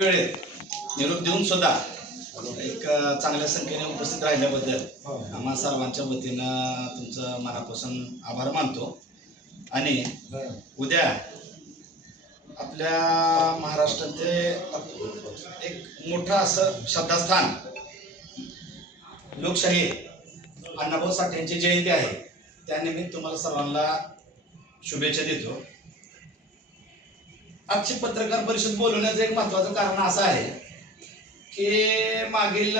वेळेत निरोप देऊन सुद्धा एक चांगल्या संख्येने उपस्थित राहिल्याबद्दल आम्हा सर्वांच्या वतीनं तुमचं मनापासून आभार मानतो. आणि उद्या आपल्या महाराष्ट्राचे एक मोठं असं श्रद्धास्थान लोकशाही अण्णाभाऊ साठे यांची जयंती आहे. त्यानिमित्त तुम्हाला सर्वांना शुभेच्छा देतो. आजची पत्रकार परिषद बोलवण्याचं एक महत्वाचं कारण असं आहे की मागील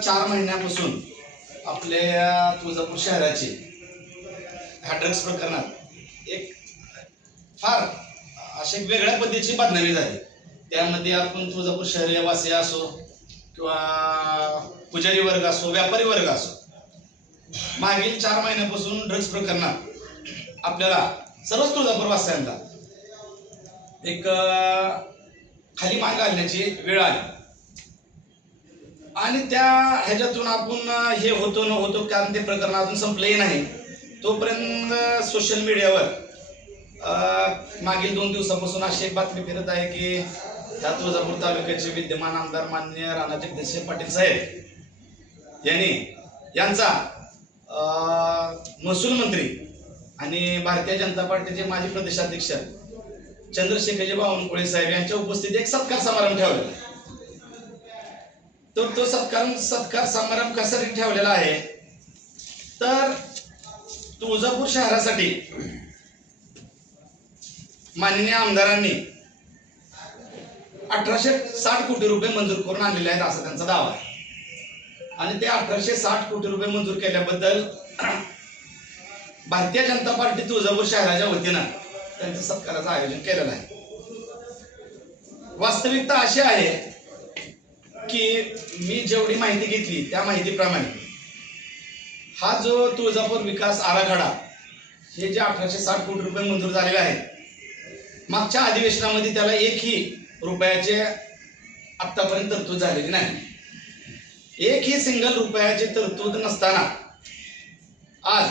चार महिन्यापासून आपल्या तुळजापूर शहराची ह्या ड्रग्स प्रकरणात एक फार अशी वेगळ्या पद्धतीची बदनामी झाली. त्यामध्ये आपण तुळजापूर शहरवासी असो किंवा पुजारी वर्ग असो व्यापारी वर्ग असो मागील चार महिन्यापासून ड्रग्स प्रकरणात आपल्याला सर्वच तुळजापूर वासियांना एक खाली मान घालण्याची वेळ आली. आणि त्या ह्याच्यातून आपण हे होतो न होतो कारण ते प्रकरण अजून संपलंही नाही. तोपर्यंत सोशल मीडियावर मागील दोन दिवसापासून अशी एक बातमी फिरत आहे की त्या तुळजापूर तालुक्याचे विद्यमान आमदार मान्य राणा जगदीशसिंह पाटील साहेब यांनी यांचा महसूल मंत्री आणि भारतीय जनता पार्टीचे माजी प्रदेशाध्यक्ष चंद्रशेखरजी बावनकुळे साहेब यांच्या उपस्थितीत एक सत्कार समारंभ ठेवलेला तर तो सत्कार सत्कार समारंभ कशासाठी ठेवलेला आहे? तर तुळजापूर शहरासाठी माननीय आमदारांनी अठराशे साठ कोटी रुपये मंजूर करून आणलेले आहेत असा त्यांचा दावा आहे. आणि ते अठराशे साठ कोटी रुपये मंजूर केल्याबद्दल भारतीय जनता पार्टी तुळजापूर शहराच्या वतीनं त्यांचं सत्काराचं आयोजन केलेलं आहे वास्तविकता अशी आहे की मी जेवढी माहिती घेतली त्या माहितीप्रमाणे हा जो तुळजापूर विकास आराखडा हे जे अठराशे साठ कोटी रुपये मंजूर झालेले आहेत मागच्या अधिवेशनामध्ये त्याला एकही रुपयाचे आत्तापर्यंत तरतूद झालेली नाही. एकही सिंगल रुपयाची तरतूद नसताना आज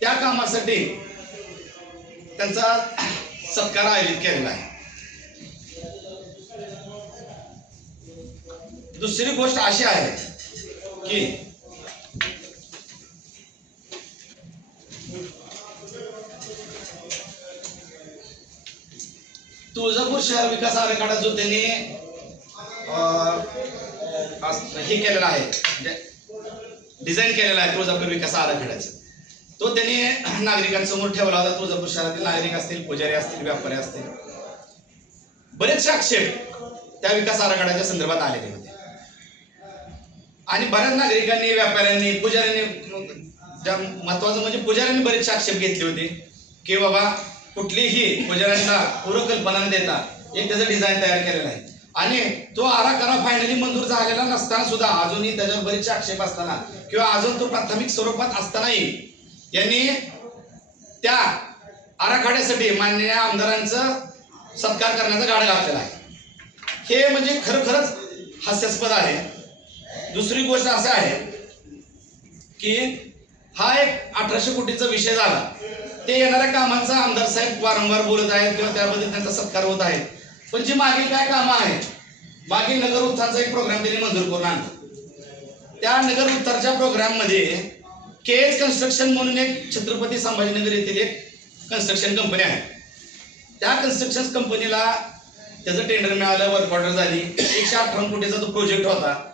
त्या कामासाठी त्यांचा सत्कार आयोजित केलेला आहे. दुसरी गोष्ट अशी आहे की तुळजापूर शहर विकास आराखडा जो त्यांनी हे केलेला आहे म्हणजे डिझाईन केलेला आहे तुळजापूर विकास आराखड्याचं. तो त्यांनी नागरिकांसमोर ठेवला होता तुळजापूर शहरातील नागरिक असतील पुजारी असतील व्यापारी असतील. बरेचसे आक्षेप त्या विकास आराखड्याच्या संदर्भात आलेले होते. आणि बऱ्याच नागरिकांनी व्यापाऱ्यांनी पुजाऱ्यांनी ज्या महत्वाचं म्हणजे पुजाऱ्यांनी बरेचसे आक्षेप घेतले होते की बाबा कुठलीही पुजाऱ्यांना पूर्वकल्पना देता एक त्याचं डिझाईन तयार केलेलं आहे. आणि तो आराखडा फायनली मंजूर झालेला नसताना सुद्धा अजूनही त्याच्यावर बरेचसे आक्षेप असताना किंवा अजून तो प्राथमिक स्वरूपात असतानाही यांनी त्या आराखड्यासाठी माननीय आमदारांचं सत्कार करण्याचा गाडा घातलेला आहे. हे म्हणजे खरोखरच हास्यास्पद आहे. दुसरी गोष्ट असं आहे की हा एक अठराशे कोटीचा विषय झाला. ते येणाऱ्या कामांचा आमदार साहेब वारंवार बोलत आहेत किंवा त्याबद्दल त्यांचा सत्कार होत आहे. पण जी मागील काय कामं आहेत मागील नगर उत्थानचा एक प्रोग्राम त्यांनी मंजूर करून आणला. त्या नगर उत्थानच्या प्रोग्राममध्ये के एस कन्स्ट्रक्शन म्हणून एक छत्रपती संभाजीनगर येथील एक कन्स्ट्रक्शन कंपनी आहे. त्या कन्स्ट्रक्शन कंपनीला त्याचं टेंडर मिळालं वर्क ऑर्डर झाली. एकशे अठ्ठावन्न कोटीचा तो प्रोजेक्ट होता.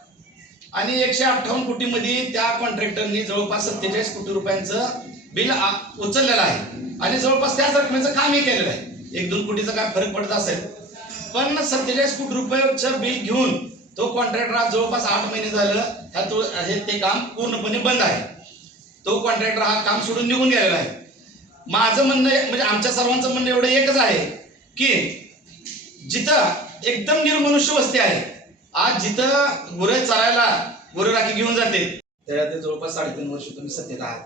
आणि एकशे अठ्ठावन्न कोटीमध्ये त्या कॉन्ट्रॅक्टरनी जवळपास सत्तेचाळीस कोटी रुपयांचं बिल आ- उचललेलं आहे. आणि जवळपास त्याच रकमेचं कामही केलेलं आहे. एक दोन कोटीचा काय फरक पडत असेल. पण सत्तेचाळीस कोटी रुपयाचं बिल घेऊन तो कॉन्ट्रॅक्टर आज जवळपास आठ महिने झालं. ह्या तो हे ते काम पूर्णपणे बंद आहे. तो कॉन्ट्रॅक्टर हा काम सोडून निघून गेलेला आहे. माझं म्हणणं म्हणजे आमच्या सर्वांचं म्हणणं एवढं एकच आहे की जिथं एकदम निर्मनुष्य वस्ती आहे आज जिथं गुरे चरायला गुरे राखी घेऊन जाते त्या ते जवळपास साडेतीन वर्ष तुम्ही सत्तेत आहात.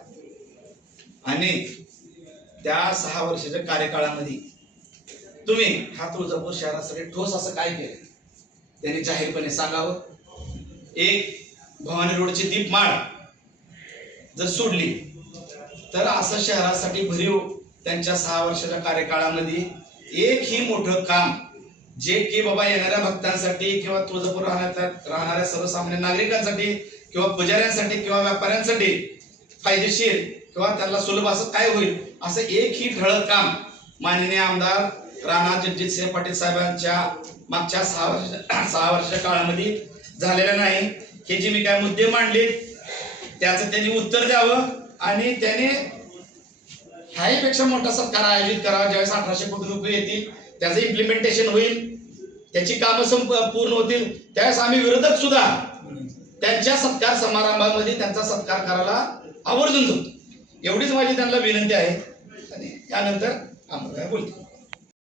आणि त्या सहा वर्षाच्या कार्यकाळामध्ये तुम्ही हा तुळजापूर शहरासाठी ठोस असं काय केलं? त्यांनी जाहीरपणे सांगावं. एक भवानी रोडची दीपमाळ. जर सोडली तर असं शहरासाठी भरीव त्यांच्या सहा वर्षाच्या कार्यकाळामध्ये एक ही मोठं काम जे की बाबा येणाऱ्या भक्तांसाठी किंवा तुळजापूर राहण्याच्या राहणाऱ्या सर्वसामान्य नागरिकांसाठी किंवा पुजाऱ्यांसाठी किंवा व्यापाऱ्यांसाठी फायदेशीर किंवा त्यांना सुलभ असं काय होईल असं एक ही ठळक काम माननीय आमदार राणा जगजितसिंह पाटील साहेबांच्या मागच्या सहा वर्ष सहा वर्ष काळामध्ये झालेलं नाही. हे जे मी काय मुद्दे मांडले त्याचं त्यांनी उत्तर द्यावं आणि त्याने ह्याहीपेक्षा मोठा सत्कार आयोजित करावा ज्यावेळेस अठराशे कोटी रुपये येतील त्याचं इम्प्लिमेंटेशन होईल त्याची कामं संप पूर्ण होतील त्यावेळेस आम्ही विरोधक सुद्धा त्यांच्या सत्कार समारंभामध्ये त्यांचा सत्कार करायला आवर्जून जातो एवढीच माझी त्यांना विनंती आहे. आणि त्यानंतर आम्हाला बोलतो